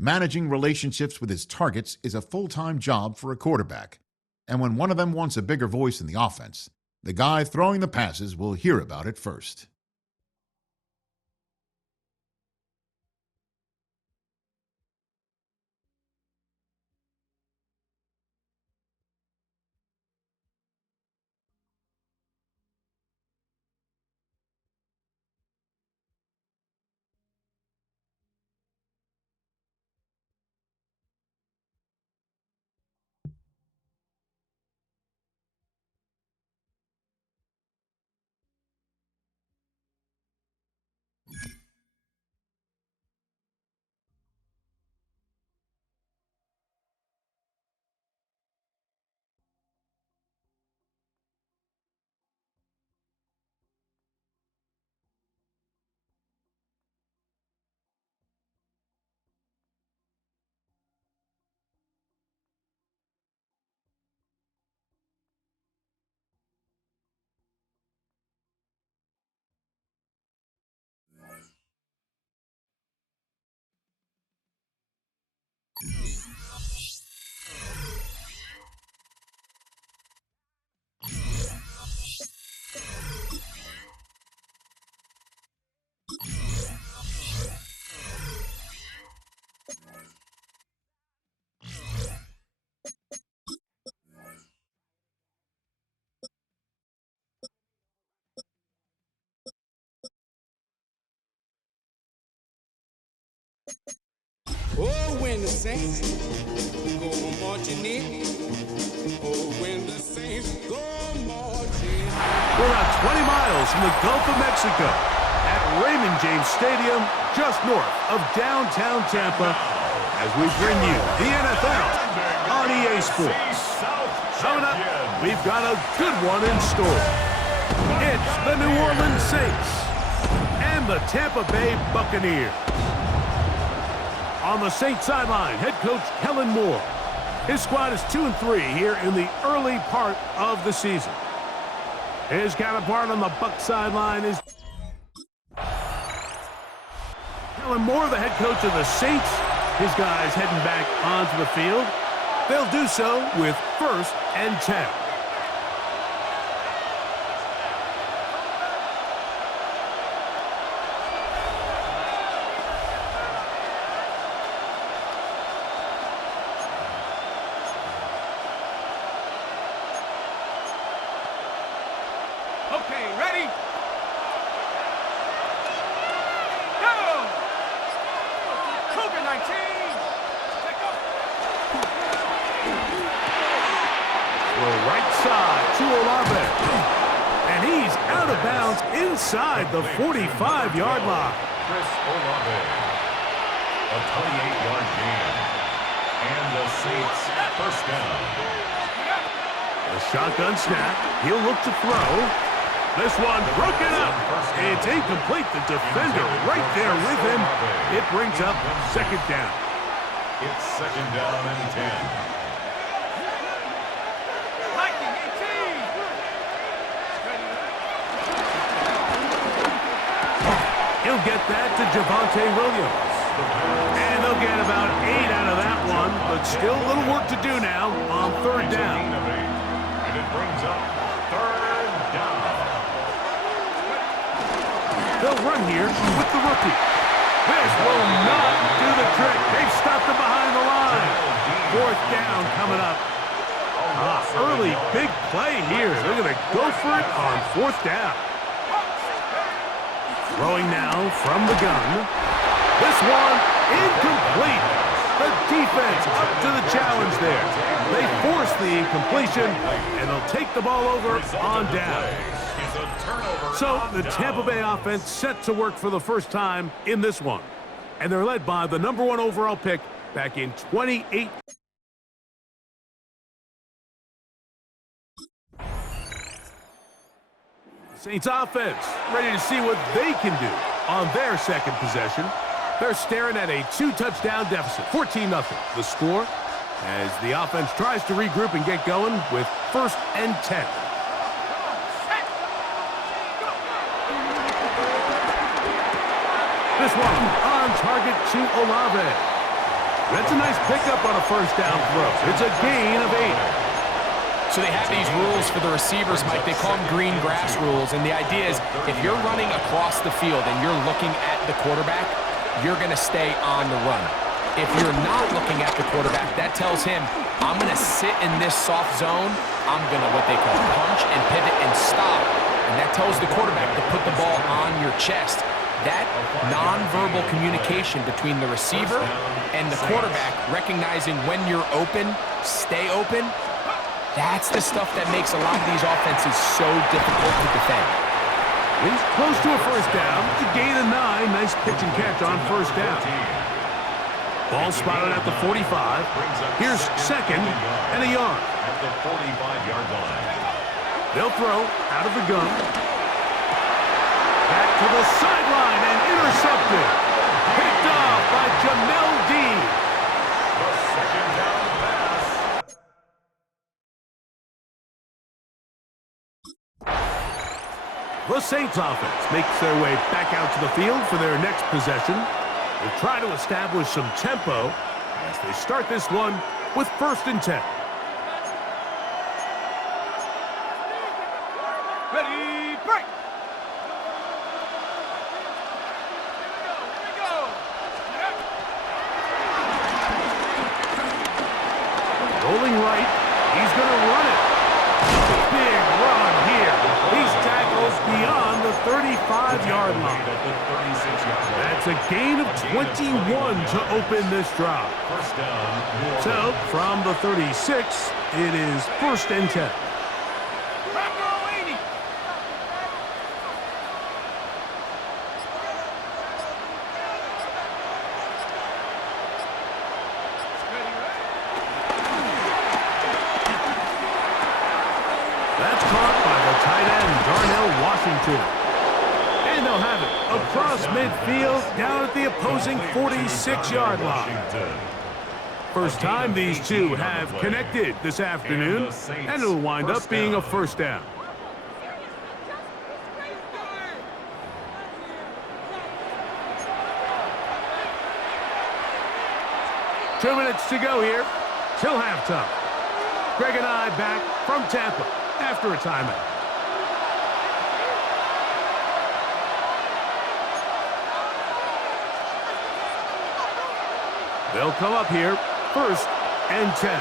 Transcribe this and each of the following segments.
Managing relationships with his targets is a full-time job for a quarterback, and when one of them wants a bigger voice in the offense, the guy throwing the passes will hear about it first. Oh, when the saints go marching in. Oh, when the saints go marching. We're about 20 miles from the Gulf of Mexico at Raymond James Stadium, just north of downtown Tampa, as we bring you the NFL on EA Sports. Coming up, we've got a good one in store. It's the New Orleans Saints and the Tampa Bay Buccaneers. On the Saints sideline, head coach Kellen Moore. His squad is 2-3 here in the early part of the season. His counterpart on the Bucs sideline is Kellen Moore, the head coach of the Saints. His guys heading back onto the field. They'll do so with 1st and 10. Okay, ready? Go! COVID-19! Throw right side to Olave. And he's out of bounds inside the 45-yard line. Chris Olave, a 28-yard gain. And the Saints first down. A shotgun snap. He'll look to throw. This one broken up. It's incomplete. The defender right there with him. It brings up 2nd down. It's 2nd down and 10. He'll get that to Javonte Williams. And they'll get about 8 out of that one, but still a little work to do now on 3rd down. And it brings up 3rd down. They'll run here with the rookie. This will not do the trick. They've stopped him behind the line. 4th down coming up. Early big play here. They're going to go for it on 4th down. Throwing now from the gun. This one incomplete. The defense up to the challenge there. They force the incompletion, and they'll take the ball over on down. So the Tampa Bay offense set to work for the first time in this one. And they're led by the number 1 overall pick back in 2018. Saints offense ready to see what they can do on their 2nd possession. They're staring at a 2-touchdown deficit, 14-0. The score as the offense tries to regroup and get going with 1st and 10. This one on target to Olave. That's a nice pickup on a first down throw. It's a gain of 8. So they have these rules for the receivers, Mike. They call them green grass rules. And the idea is if you're running across the field and you're looking at the quarterback, you're going to stay on the run. If you're not looking at the quarterback, that tells him, I'm going to sit in this soft zone. I'm going to what they call punch and pivot and stop. And that tells the quarterback to put the ball on your chest. That nonverbal communication between the receiver and the quarterback, recognizing when you're open, stay open, that's the stuff that makes a lot of these offenses so difficult to defend. He's close to a first down. It's a gain of 9. Nice pitch and catch on first down. Ball spotted at the 45. Here's second and a yard. At the 45-yard line. They'll throw out of the gun. Back to the sideline and intercepted. Picked off by Jamel Dean. The second down pass. The Saints offense makes their way back out to the field for their next possession. They'll try to establish some tempo as they start this one with 1st and 10. Ready, break! Rolling right, he's going to run it. Big run here. He's tackled beyond the 35-yard line. That's a gain of 21 to open this drive. First down. So, from the 36, it is 1st and 10. That's caught by the tight end, Darnell Washington. And they'll have it across midfield down at the opposing 46-yard line. First time these two have connected this afternoon, and it'll wind up being a first down. Two minutes to go here till halftime. Greg and I back from Tampa after a timeout. They'll come up here, 1st and 10.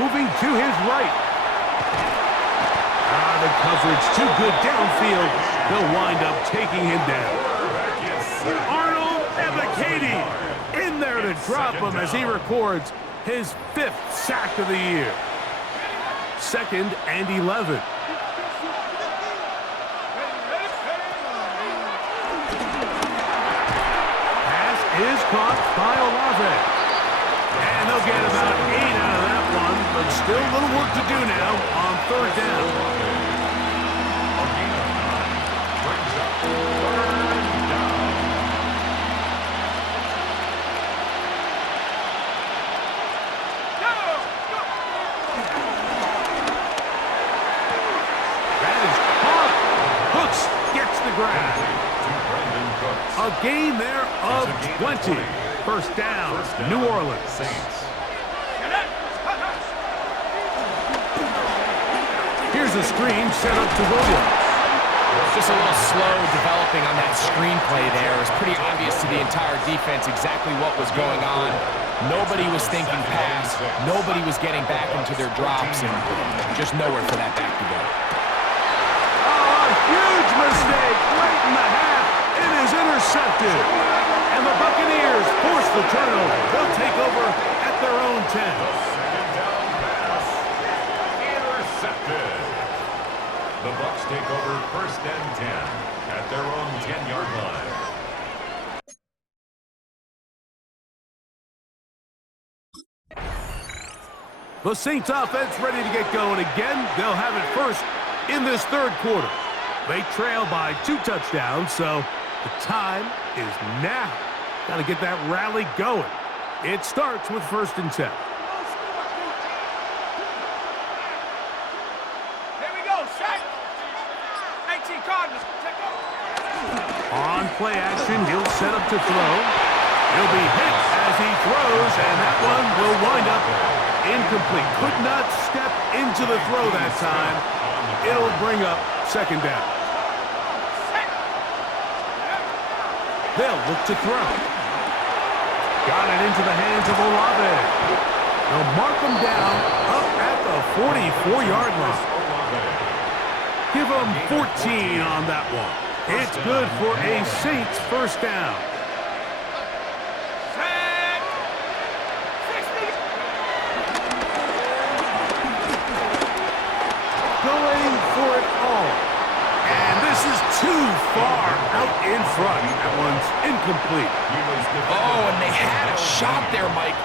Moving to his right. The coverage too good downfield. They'll wind up taking him down. Arnold Ebiketie in there to drop him as he records his 5th sack of the year. 2nd and 11. Pass is caught by Olave. And they'll get about 8 out of that one, but still a little work to do now on 3rd down. A gain there of 20. First down, New Orleans. Here's a screen set up to Williams. Just a little slow developing on that screenplay there. It was pretty obvious to the entire defense exactly what was going on. Nobody was thinking pass. Nobody was getting back into their drops, and just nowhere for that back to go. Oh, a huge mistake late in the half. It is intercepted. And the Buccaneers force the turnover. They'll take over at their own 10. Second down pass. Intercepted. The Bucs take over 1st and 10 at their own 10-yard line. The Saints offense ready to get going again. They'll have it first in this 3rd quarter. They trail by 2 touchdowns, so the time is now. Got to get that rally going. It starts with 1st and 10. Here we go, set. 18 Cardinals, take over. On play action, he'll set up to throw. He'll be hit as he throws, and that one will wind up incomplete. Could not step into the throw that time. It'll bring up second down. They'll look to throw. Got it into the hands of Olave. They'll mark him down up at the 44-yard line. Give him 14 on that one. It's good for a Saints first down. Going for it all. And this is too far out in front. That one's incomplete. Oh, and they had a shot there, Mike.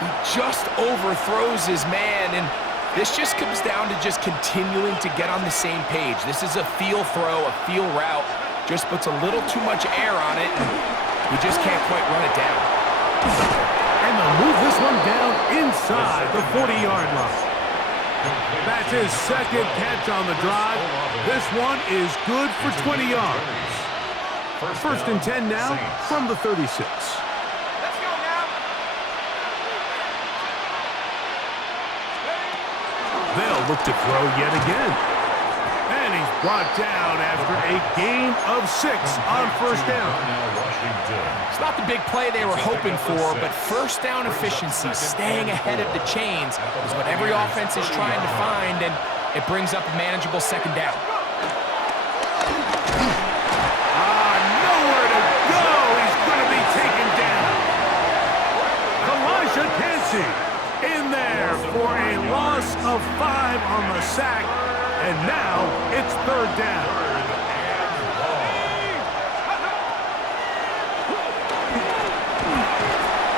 He just overthrows his man, and this just comes down to just continuing to get on the same page. This is a feel throw, a feel route. Just puts a little too much air on it, and you just can't quite run it down. And they'll move this one down inside the 40-yard line. That's his second catch on the drive. This one is good for 20 yards. First and 10 now from the 36. They'll look to throw yet again. And he's brought down after a gain of 6 on first down. It's not the big play they were hoping for, but first down efficiency, staying ahead of the chains, is what every offense is trying to find, and it brings up a manageable second down. Nowhere to go. He's going to be taken down. Elijah Cansey in there for a loss of 5 on the sack, and now it's third down.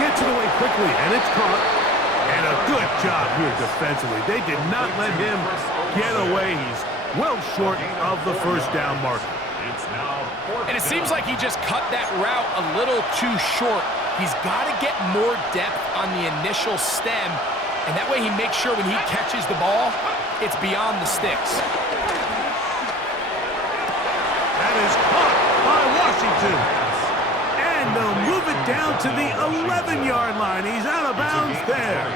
Gets it away quickly, and it's caught. And a good job here defensively. They did not let him get away. He's well short of the first down marker. And it seems like he just cut that route a little too short. He's got to get more depth on the initial stem, and that way he makes sure when he catches the ball, it's beyond the sticks. That is caught by Washington. And they'll move it down to the 11-yard line. He's out of bounds there.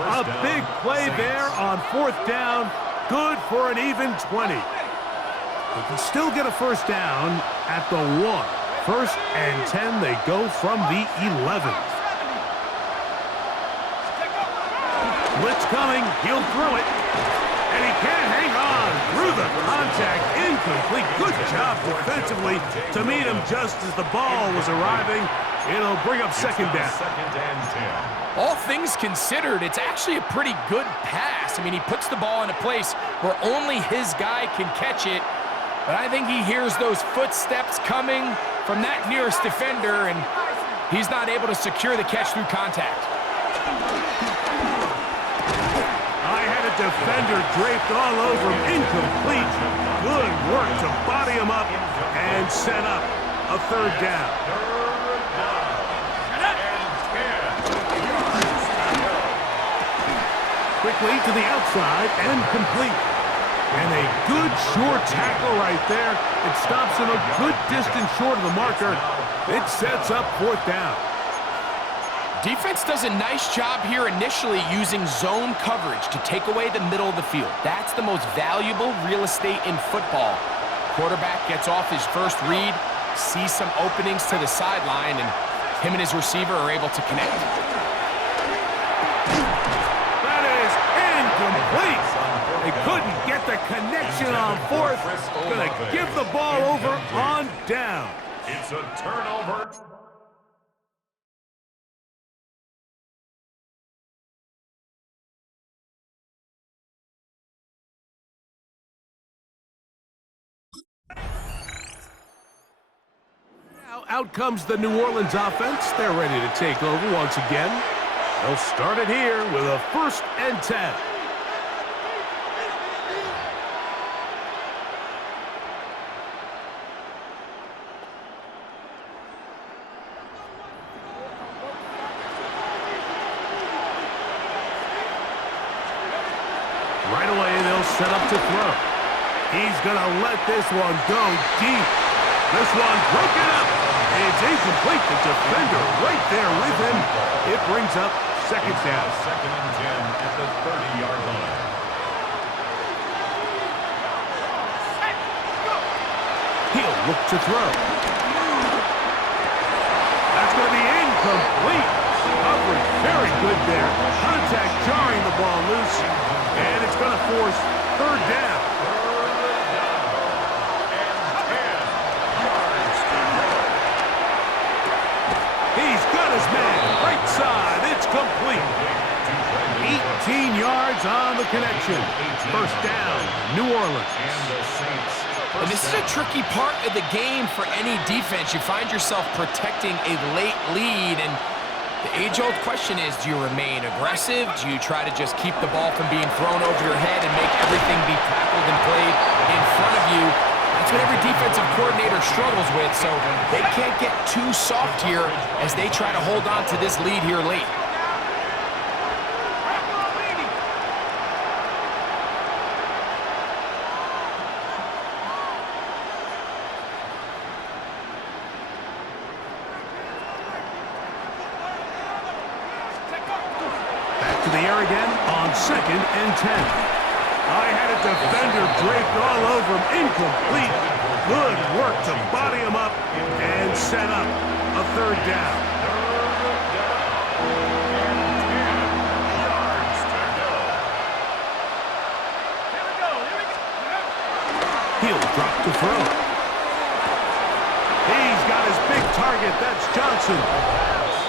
A big play there on fourth down. Good for an even 20. They can still get a first down at the 1. First and 10, they go from the 11. Blitz coming, he'll throw it. And he can't hang on through the contact. Incomplete. Good job defensively to meet him just as the ball was arriving. It'll bring up second down. All things considered, it's actually a pretty good pass. I mean, he puts the ball in a place where only his guy can catch it. But I think he hears those footsteps coming from that nearest defender, and he's not able to secure the catch through contact. I had a defender draped all over him. Incomplete. Good work to body him up and set up a third down. Quickly to the outside and complete. And a good short tackle right there. It stops him a good distance short of the marker. It sets up fourth down. Defense does a nice job here initially using zone coverage to take away the middle of the field. That's the most valuable real estate in football. Quarterback gets off his first read, sees some openings to the sideline, and him and his receiver are able to connect. That is incomplete. They couldn't get the connection on fourth. Gonna give the ball over on down. It's a turnover. Now out comes the New Orleans offense. They're ready to take over once again. They'll start it here with a first and 10. Right away, they'll set up to throw. He's going to let this one go deep. This one broken up. It's incomplete. The defender right there with him. It brings up second down. Second and 10 at the 30-yard line. He'll look to throw. That's going to be incomplete. Coverage very good there. Contact jarring the ball loose. And it's going to force third down. He's got his man. Right side. It's complete. 18 yards on the connection. First down, New Orleans. And this is a tricky part of the game for any defense. You find yourself protecting a late lead, and the age-old question is, do you remain aggressive? Do you try to just keep the ball from being thrown over your head and make everything be tackled and played in front of you? That's what every defensive coordinator struggles with, so they can't get too soft here as they try to hold on to this lead here late. Back to the air again on second and 10. I had a defender draped all over him. Incomplete. Good work to body him up and set up a third down. He'll drop to throw. He's got his big target. That's Johnson.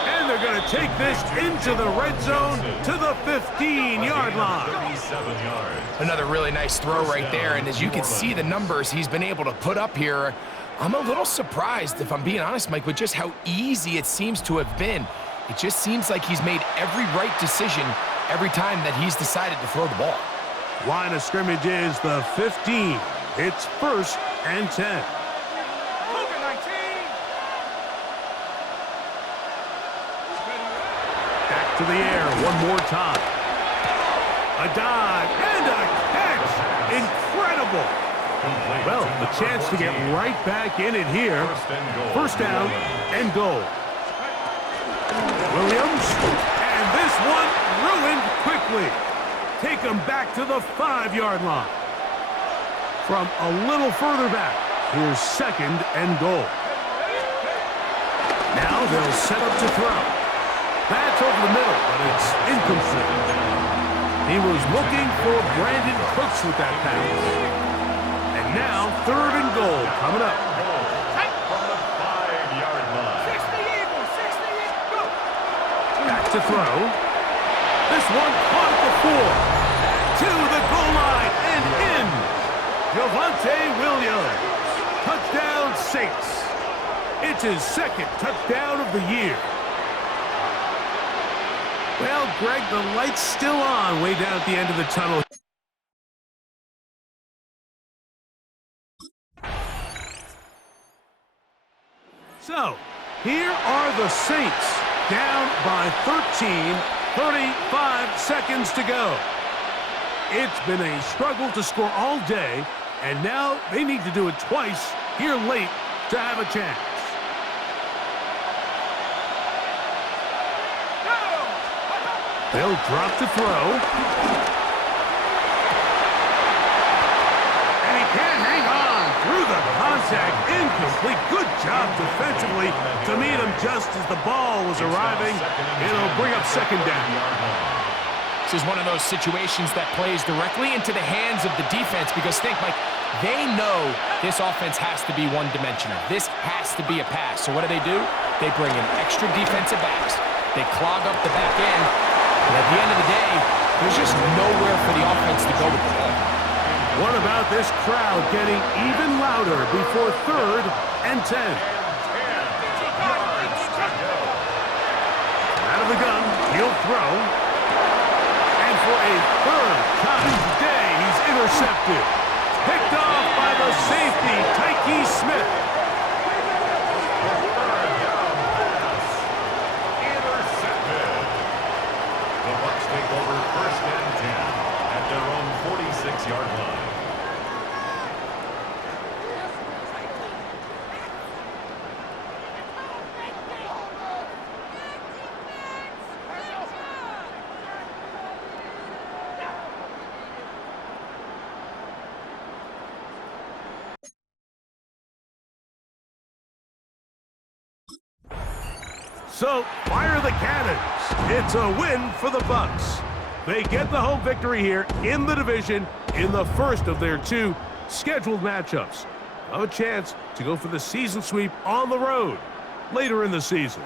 And they're going to take this into the red zone to the 15-yard line. 37 yards. Another really nice throw right there, and as you can see the numbers he's been able to put up here, I'm a little surprised, if I'm being honest, Mike, with just how easy it seems to have been. It just seems like he's made every right decision every time that he's decided to throw the ball. Line of scrimmage is the 15. It's first and 10. Back to the air one more time. A dive and a catch. Incredible. Well, a chance to get right back in it here. First down and goal. Williams. And this one ruined quickly. Take him back to the 5-yard line. From a little further back, here's second and goal. Now they'll set up to throw. That's over the middle, but it's incomplete. He was looking for Brandon Cooks with that pass. And now third and goal coming up. From the 5-yard line. Back to throw. This one caught at the 4. To the goal line and in. Javonte Williams. Touchdown Saints. It's his second touchdown of the year. Well, Greg, the light's still on way down at the end of the tunnel. So, here are the Saints, down by 13, 35 seconds to go. It's been a struggle to score all day, and now they need to do it twice here late to have a chance. They'll drop to throw. And he can't hang on through the contact. Incomplete. Good job defensively to meet him just as the ball was arriving. It'll bring up second down. This is one of those situations that plays directly into the hands of the defense because think, Mike, they know this offense has to be one-dimensional. This has to be a pass. So what do? They bring in extra defensive backs. They clog up the back end. And at the end of the day, there's just nowhere for the offense to go with the ball. What about this crowd getting even louder before third and 10? Out of the gun, he'll throw. And for a third time today, he's intercepted. Picked off by the safety, Tyke Smith. Take over first and 10 at their own 46-yard line. So, fire the cannons. It's a win for the Bucks. They get the home victory here in the division in the first of their 2 scheduled matchups. A chance to go for the season sweep on the road later in the season.